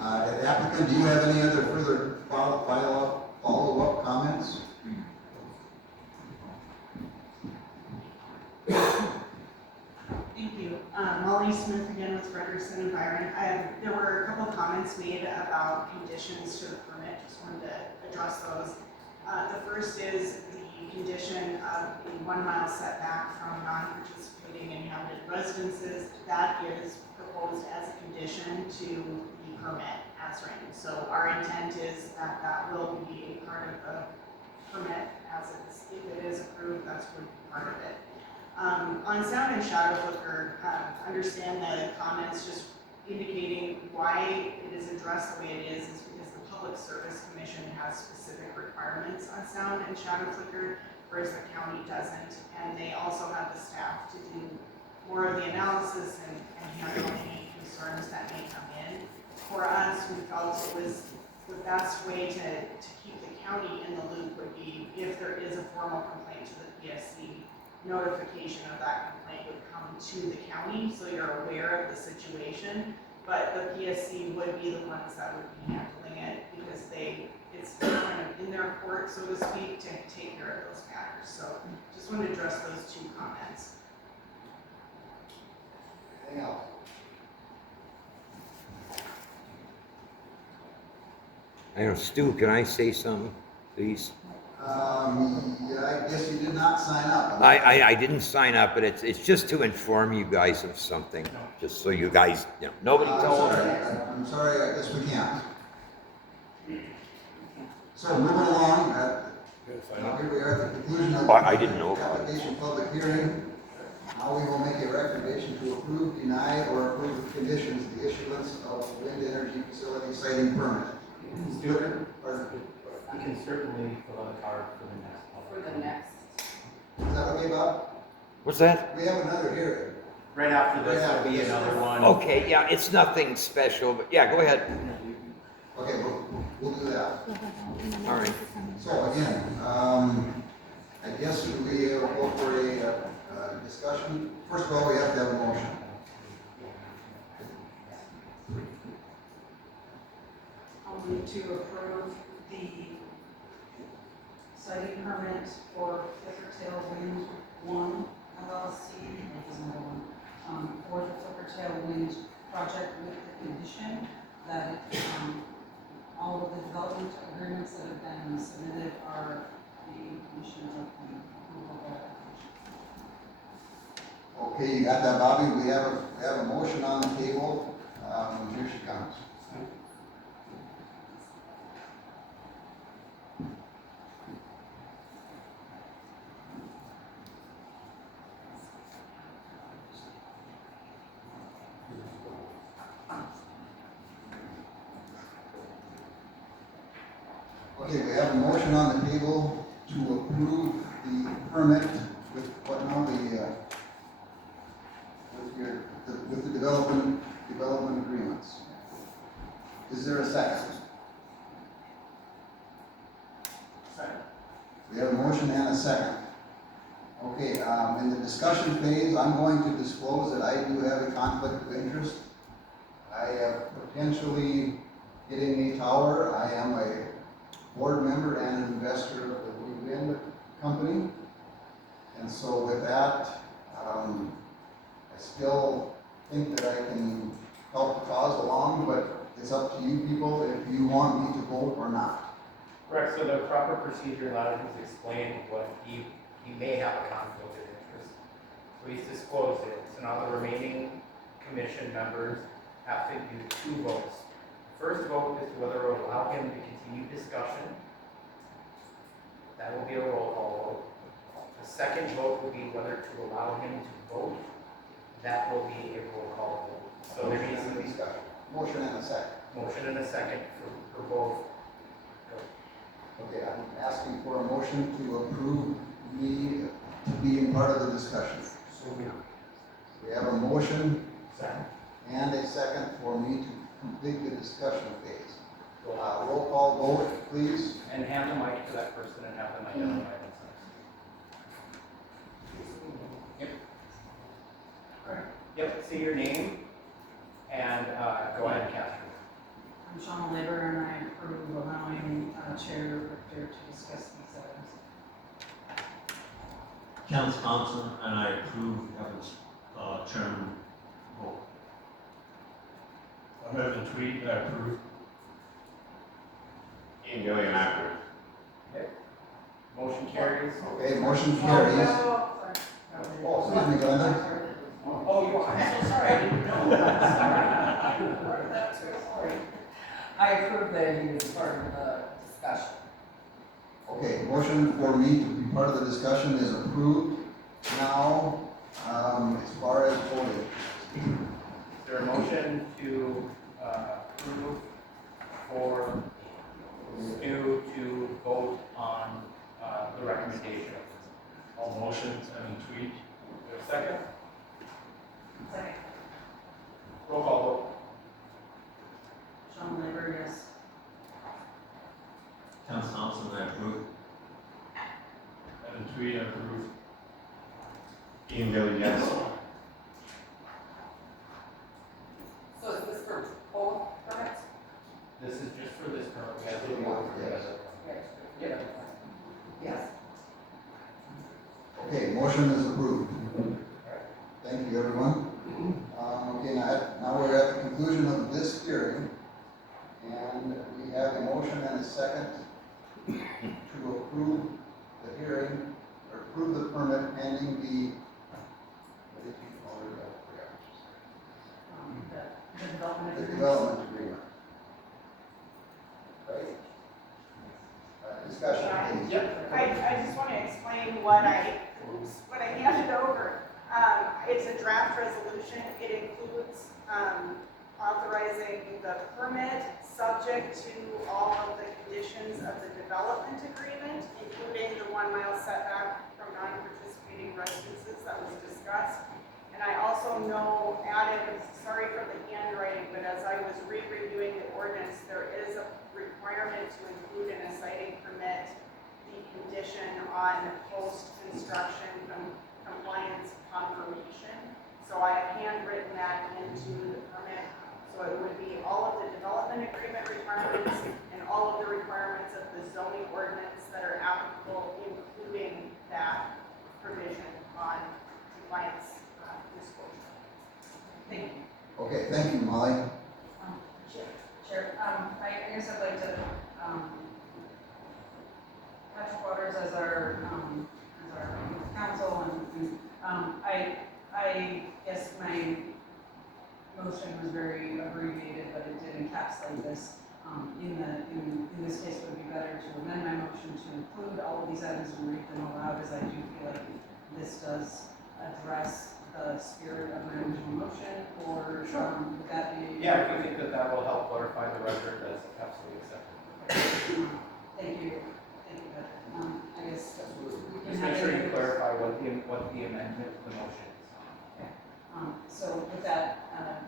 Applicant, do you have any other further follow-up comments? Thank you. Molly Smith again with Frederickson and Byron. There were a couple of comments made about conditions to the permit. Just wanted to address those. The first is the condition of the 1 mile setback from non-participating inhabited residences. That is proposed as a condition to the permit as written. So our intent is that that will be a part of the permit as it's, if it is approved, that's going to be part of it. On sound and shadow flicker, understand the comments just indicating why it is addressed the way it is because the Public Service Commission has specific requirements on sound and shadow flicker, whereas the county doesn't. And they also have the staff to do more of the analysis and handle any concerns that may come in. For us, we felt it was the best way to keep the county in the loop would be if there is a formal complaint to the PSC, notification of that complaint would come to the county, so you're aware of the situation, but the PSC would be the ones that would be handling it because it's kind of in their court, so to speak, to take care of those matters. So just want to address those two comments. Anything else? I know, Stu, can I say something, please? Yeah, I guess you did not sign up. I didn't sign up, but it's just to inform you guys of something, just so you guys, nobody told me. I'm sorry, I guess we can't. So moving along, here we are at the conclusion of the I didn't know about it. application public hearing. Now we will make a recommendation to approve, deny, or approve with conditions the issuance of wind energy facility siting permit. You can certainly fill out a card for the next public. For the next. Is that okay, Bob? What's that? We have another hearing. Right after this, Right there'll after be this. another one. Okay, yeah, it's nothing special, but yeah, go ahead. Okay, we'll do that. All right. So again, I guess we will go for a discussion. First of all, we have to have a motion. I'll move to approve the siting permit for Flickertail Wind 1 LLC, for the Flickertail Wind Project with the condition that all of the development agreements that have been submitted are the condition of the approval of that application. Okay, you got that, Bobby? We have a motion on the table. Here she comes. Okay, we have a motion on the table to approve the permit with what now with the development agreements. Is there a second? Second. We have a motion and a second. Okay, in the discussion phase, I'm going to disclose that I do have a conflict of interest. I am potentially getting a tower. I am a board member and an investor of the Blue Wind Company. And so with that, I still think that I can help the cause along, but it's up to you people if you want me to vote or not. Correct, so the proper procedure allows him to explain what he may have a conflict of interest. So he's disclosed it. So now the remaining commission members have to do 2 votes. The first vote is whether to allow him to continue discussion. That will be a roll call vote. The second vote will be whether to allow him to vote. That will be a roll call vote. So there needs to be discussion. Motion and a second. motion and a second for both. Okay, I'm asking for a motion to approve me being part of the discussion. So We have a motion second. and a second for me to complete the discussion phase. Roll call vote, please. And hand the mic to that person and have them identify themselves. Yep. Alright. Yep, say your name and go ahead and cast your I'm Shauna Labor, and I approve allowing Chair Richter to discuss these items. Kenneth Thompson, and I approve Evan's chairman vote. I'm Evan Tweed, and I approve. Ian Gilly and I approve. motion carries. Okay, motion carries. Sorry. Oh, excuse me, Glenda. Oh, you are, I'm so sorry, I didn't know. Sorry. I approve that he was part of the discussion. Okay, motion for me to be part of the discussion is approved. Now, as far as voting, Is there a motion to approve for Stu to vote on the recommendation? All motions, Evan Tweed. Is there a second? Second. Roll call vote. Shauna Labor, yes. Kenneth Thompson, I approve. Evan Tweed, I approve. Ian Gilly, yes. So is this for both permits? This is just for this permit. We have to do one for the other. Yep. Yes. okay, motion is approved. Thank you, everyone. Okay, now we're at the conclusion of this hearing, and we have a motion and a second to approve the hearing, or approve the permit pending the, what did you call it? The development The agreement. development agreement. Right? Discussion, please. Yep. I just want to explain what I handed over. It's a draft resolution. It includes authorizing the permit subject to all of the conditions of the development agreement, including the 1 mile setback from non-participating residences that was discussed. And I also added, sorry for the handwriting, but as I was reviewing the ordinance, there is a requirement to include in a siting permit the condition on post-construction compliance confirmation. So I have handwritten that into the permit. So it would be all of the development agreement requirements and all of the requirements of the zoning ordinance that are applicable, including that provision on compliance disclosure. Thank you. Okay, thank you, Molly. Chair, I guess I'd like to, Patrick Waters as our council, and I guess my motion was very abbreviated, but it did encapsulate this. In this case, it would be better to amend my motion to include all of these items and read them aloud, as I do feel like this does address the spirit of my original motion, or would that be? Yeah, if you think that that will help clarify the record, that's absolutely acceptable. Thank you, Patrick. I guess we can Just have make sure it- you clarify what the amendment to the motion is. So with that,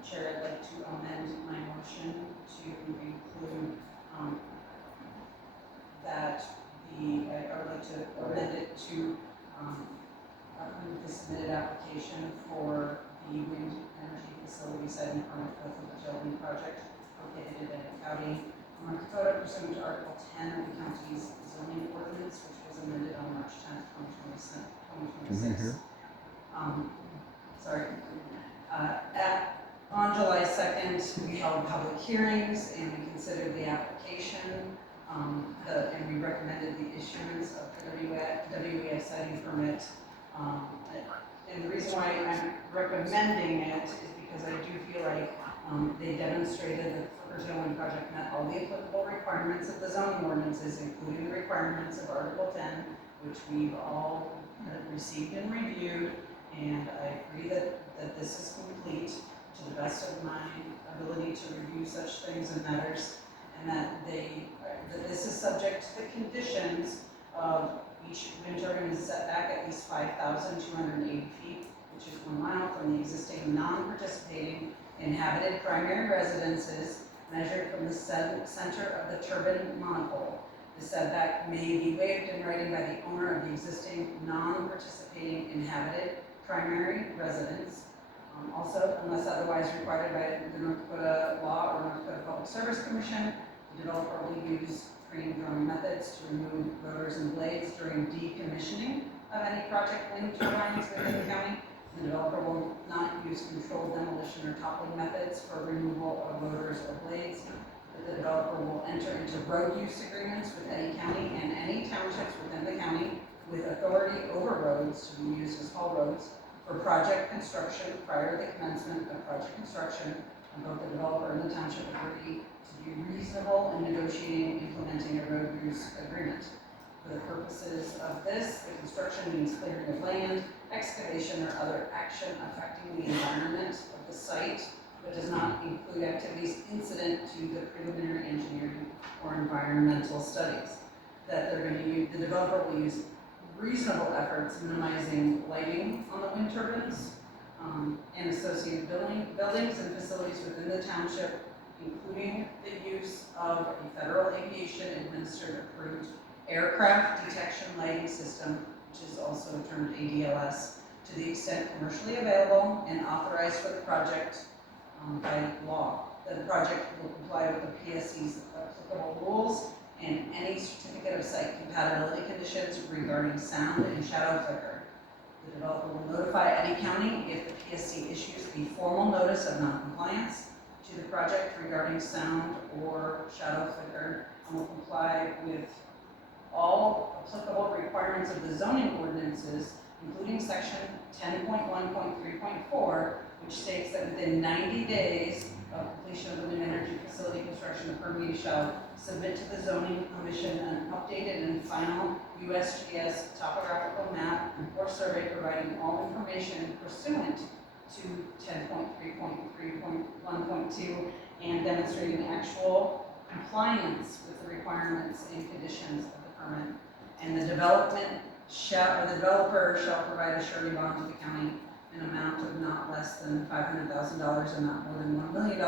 Chair, I'd like to amend my motion to include, that I would like to amend it to, approve the submitted application for the wind energy facility siting permit for the Flickertail Wind Project located in Bennett County, North Dakota, pursuant to Article 10 of the county's zoning ordinance, which was amended on March 10th, 2026. Sorry. On July 2nd, we held public hearings and we considered the application, and we recommended the issuance of the WEI siting permit. And the reason why I'm recommending it is because I do feel like they demonstrated that the Flickertail Wind Project met all the applicable requirements of the zoning ordinances, including the requirements of Article 10, which we've all received and reviewed. And I agree that this is complete to the best of my ability to review such things and matters, and that this is subject to the conditions of each wind turbine is set back at least 5,280 feet, which is 1 mile from the existing non-participating inhabited primary residences measured from the center of the turbine monopole. The setback may be waived in writing by the owner of the existing non-participating inhabited primary residence. Also, unless otherwise required by the North Dakota Law or North Dakota Public Service Commission, the developer will use crane drawing methods to remove rotors and blades during decommissioning of any project wind turbines within the county. The developer will not use controlled demolition or toppling methods for removal of rotors or blades. The developer will enter into road use agreements with any county and any townships within the county with authority over roads to be used as haul roads for project construction prior to the commencement of project construction, and both the developer and the township agree to be reasonable in negotiating and implementing a road use agreement. For the purposes of this, the construction means clearing of land, excavation, or other action affecting the environment of the site, but does not include activities incident to the preliminary engineering or environmental studies. That they're going to use, the developer will use reasonable efforts minimizing lighting on the wind turbines and associated buildings and facilities within the township, including the use of a federal aviation administered approved aircraft detection lighting system, which is also termed ADLS, to the extent commercially available and authorized for the project by law. That the project will comply with the PSC's applicable rules and any certificate of site compatibility conditions regarding sound and shadow flicker. The developer will notify any county if the PSC issues a formal notice of noncompliance to the project regarding sound or shadow flicker, and will comply with all applicable requirements of the zoning ordinances, including section 10.1.3.4, which states that within 90 days of completion of the wind energy facility construction, the permittee shall submit to the zoning commission an updated and final USGS topographical map or survey providing all information pursuant to 10.3.3.1.2 and demonstrating actual compliance with the requirements and conditions of the permit. And the developer shall provide a surety bond to the county an amount of not less than $500,000 and not more than $1 million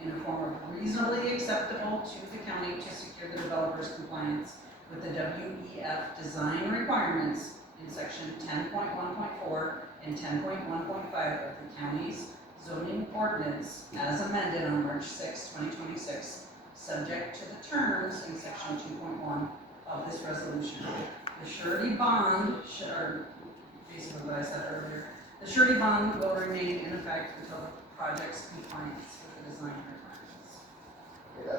in a form of reasonably acceptable to the county to secure the developer's compliance with the WEF design requirements in section 10.1.4 and 10.1.5 of the county's zoning ordinance as amended on March 6, 2026, subject to the terms in section 2.1 of this resolution. The surety bond, or basically what I said earlier, the surety bond will remain in effect until the project's compliance with the design requirements. Okay,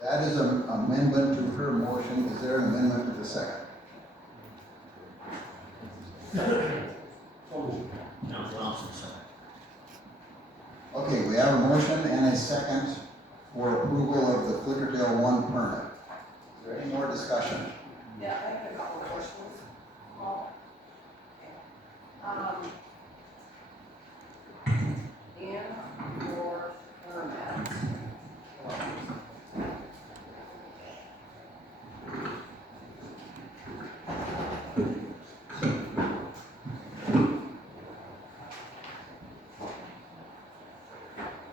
that is an amendment to her motion. Is there an amendment to the second? Council Thompson, second. Okay, we have a motion and a second for approval of the Flickertail Wind permit. Is there any more discussion? Yeah, I have a couple of questions. Well, in your permit,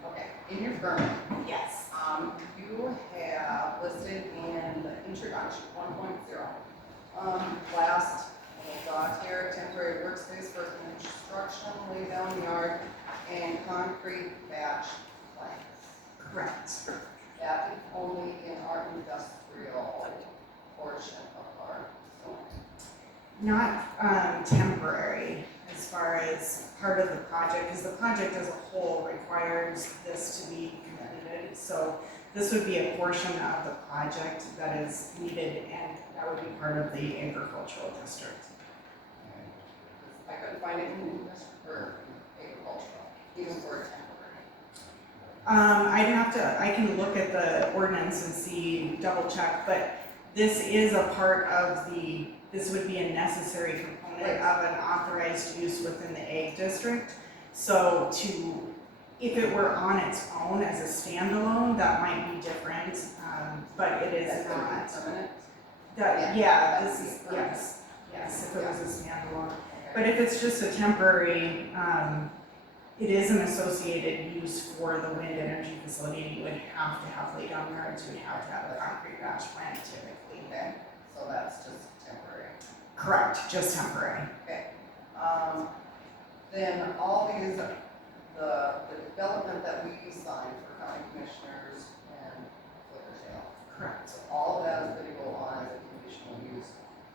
okay, in your permit, Yes. you have listed in the introduction 1.0, last little dot here, temporary workspace for construction, lay down yard, and concrete batch plants. Correct. That is only in our industrial portion of our zone. Not temporary as far as part of the project, because the project as a whole requires this to be completed. So this would be a portion of the project that is needed, and that would be part of the agricultural district. I couldn't find it in industry or agricultural, even for a temporary. I can look at the ordinance and see, double check, but this is a part of this would be a necessary component of an authorized use within the ag district. So if it were on its own as a standalone, that might be different, but it is That's gonna be not. permanent? Yeah, that this would is, be permanent. yes, if it was a standalone. Okay. But if it's just a temporary, it is an associated use for the wind energy facility, and you would have to have lay down yards, you would have to have a concrete batch plant typically. Okay, so that's just temporary. Correct, just temporary. Okay. then all these, the development that we signed for county commissioners and Flickertail. Correct. So all of that is gonna go on as a conditional use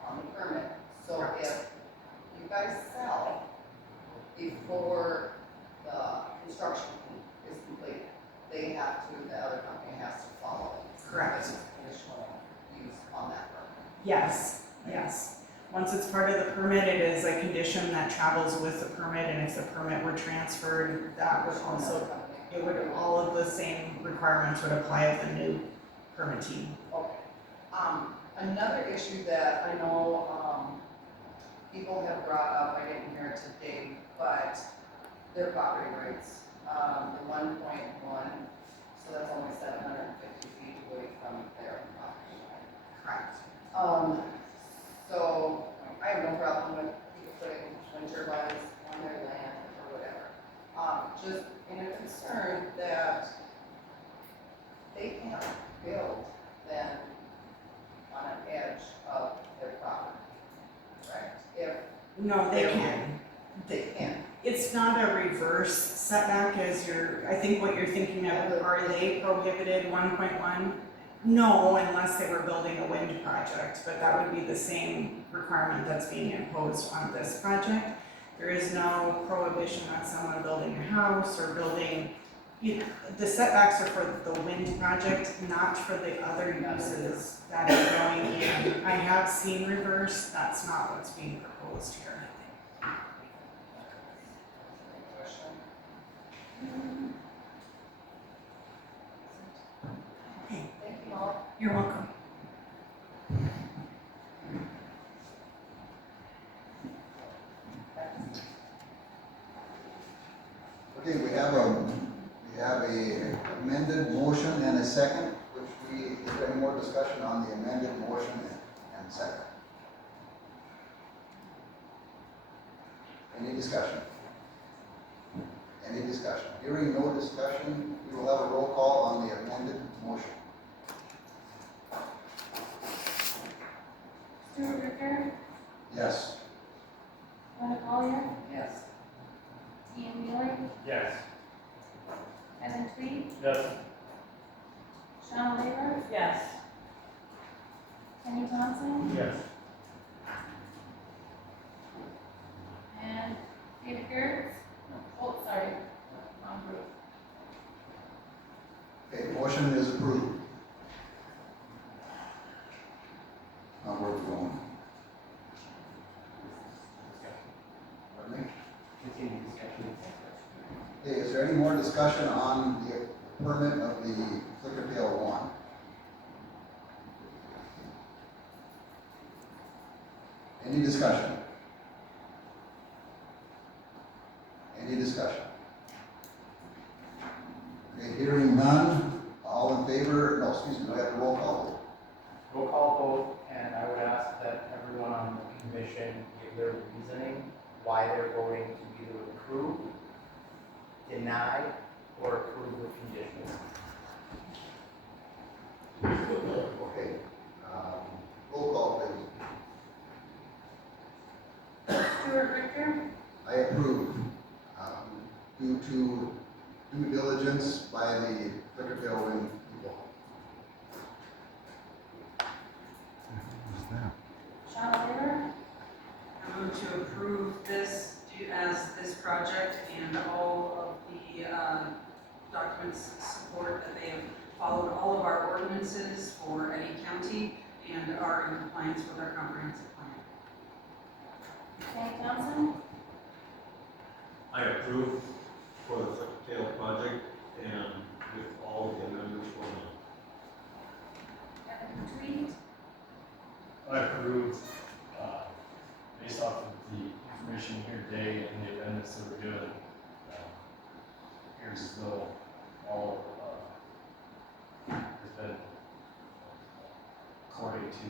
on the permit. So Correct. if you guys sell before the construction is completed, they have to, the other company has to follow. Correct. This is conditional use on that permit. Yes, yes. Once it's part of the permit, it is a condition that travels with the permit, and if the permit were transferred, that would also, it would, all of the same requirements would apply of the new permittee. Okay. Another issue that I know, people have brought up, I didn't hear it today, but their property rights, the 1.1, so that's only 750 feet away from their property line. Correct. So I have no problem with people putting wind turbines on their land or whatever. Just in a concern that they can't build then on an edge of their property, correct? If No, they can. they can, It's not a reverse setback as I think what you're thinking of, are they prohibited 1.1? No, unless they were building a wind project, but that would be the same requirement that's being imposed on this project. There is no prohibition on someone building a house or building, the setbacks are for the wind project, not for the other uses that are going in. I have seen reverse, that's not what's being proposed here. question? Okay, Thank you all. you're welcome. Okay, we have a amended motion and a second, is there any more discussion on the amended motion and second? Any discussion? Any discussion? Hearing no discussion, we will have a roll call on the amended motion. Stuart Ricker, Yes. Linda Collier, Yes. Ian Wheeler, Yes. Evan Tweed, Yes. Sean Labor, Yes. Kenny Thompson, Yes. and David Gertz. Oh, sorry, wrong group. Okay, motion is approved. Now where are we going? Pardon me? Continue discussion. Okay, is there any more discussion on the permit of the Flickertail one? Any discussion? Any discussion? Okay, hearing none, all in favor, no, excuse me, do I have a roll call? Roll call vote, and I would ask that everyone on the commission give their reasoning why they're voting to either approve, deny, or approve with conditions. Okay, roll call please. Stuart Ricker, I approve, due to due diligence by the Flickertail Wind people. Sean Labor, I move to approve this as this project and all of the documents support that they have followed all of our ordinances for Eddy County and are in compliance with our comprehensive plan. Kenny Thompson, I approve for the Flickertail project and with all the amendments for Evan Tweed, I approve, based off of the information here today and the amendments that we're doing. Appears as though all, has been according to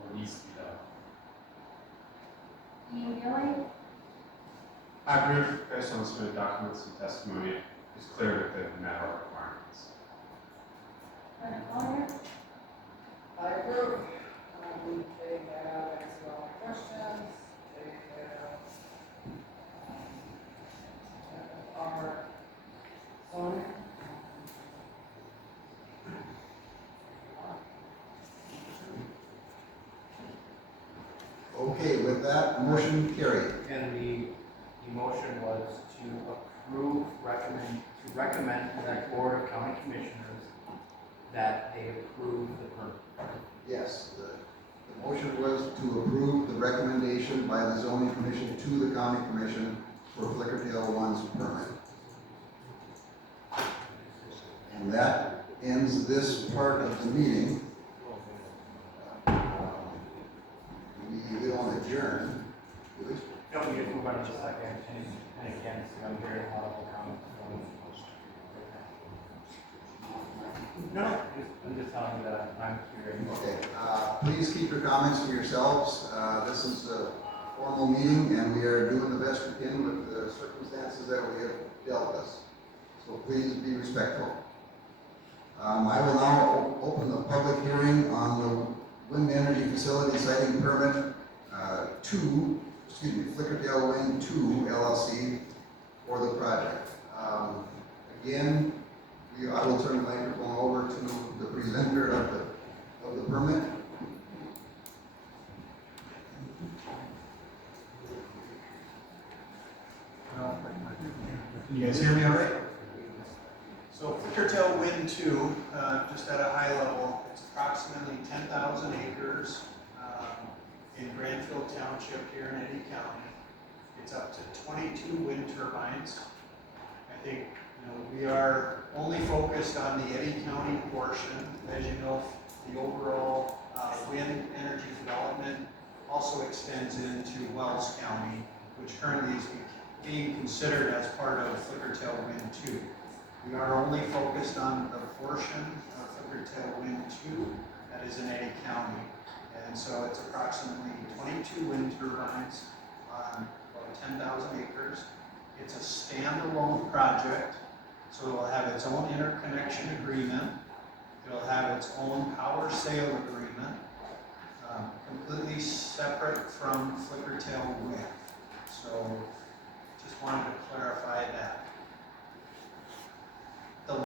what needs to be done. Ian Wheeler, I approve, based on the submitted documents and testimony, it's clear that they've met our requirements. Linda Collier, I approve. They have answered all my questions. They have Okay, with that, motion carried. And the motion was to recommend to the Board of County Commissioners that they approve the permit. Yes, the motion was to approve the recommendation by the zoning commission to the county commission for Flickertail Wind's permit. And that ends this part of the meeting. We don't adjourn, do we? No, we just move on to the second, and again, so I'm hearing a lot of comments from. No, I'm just telling you that I'm hearing. Okay, please keep your comments to yourselves. This is a formal meeting and we are doing the best we can with the circumstances that we have dealt with. So please be respectful. I will now open the public hearing on the wind energy facility siting permit Flickertail Wind 2 LLC for the project. Again, I will turn the microphone over to the presenter of the permit. Can you guys hear me all right? So Flickertail Wind 2, just at a high level, it's approximately 10,000 acres in Granville Township here in Eddy County. It's up to 22 wind turbines. I think we are only focused on the Eddy County portion. As you know, the overall wind energy development also extends into Wells County, which currently is being considered as part of Flickertail Wind 2. We are only focused on the portion of Flickertail Wind 2 that is in Eddy County. And so it's approximately 22 wind turbines on about 10,000 acres. It's a standalone project, so it will have its own interconnection agreement. It'll have its own power sale agreement, completely separate from Flickertail Wind. So just wanted to clarify that.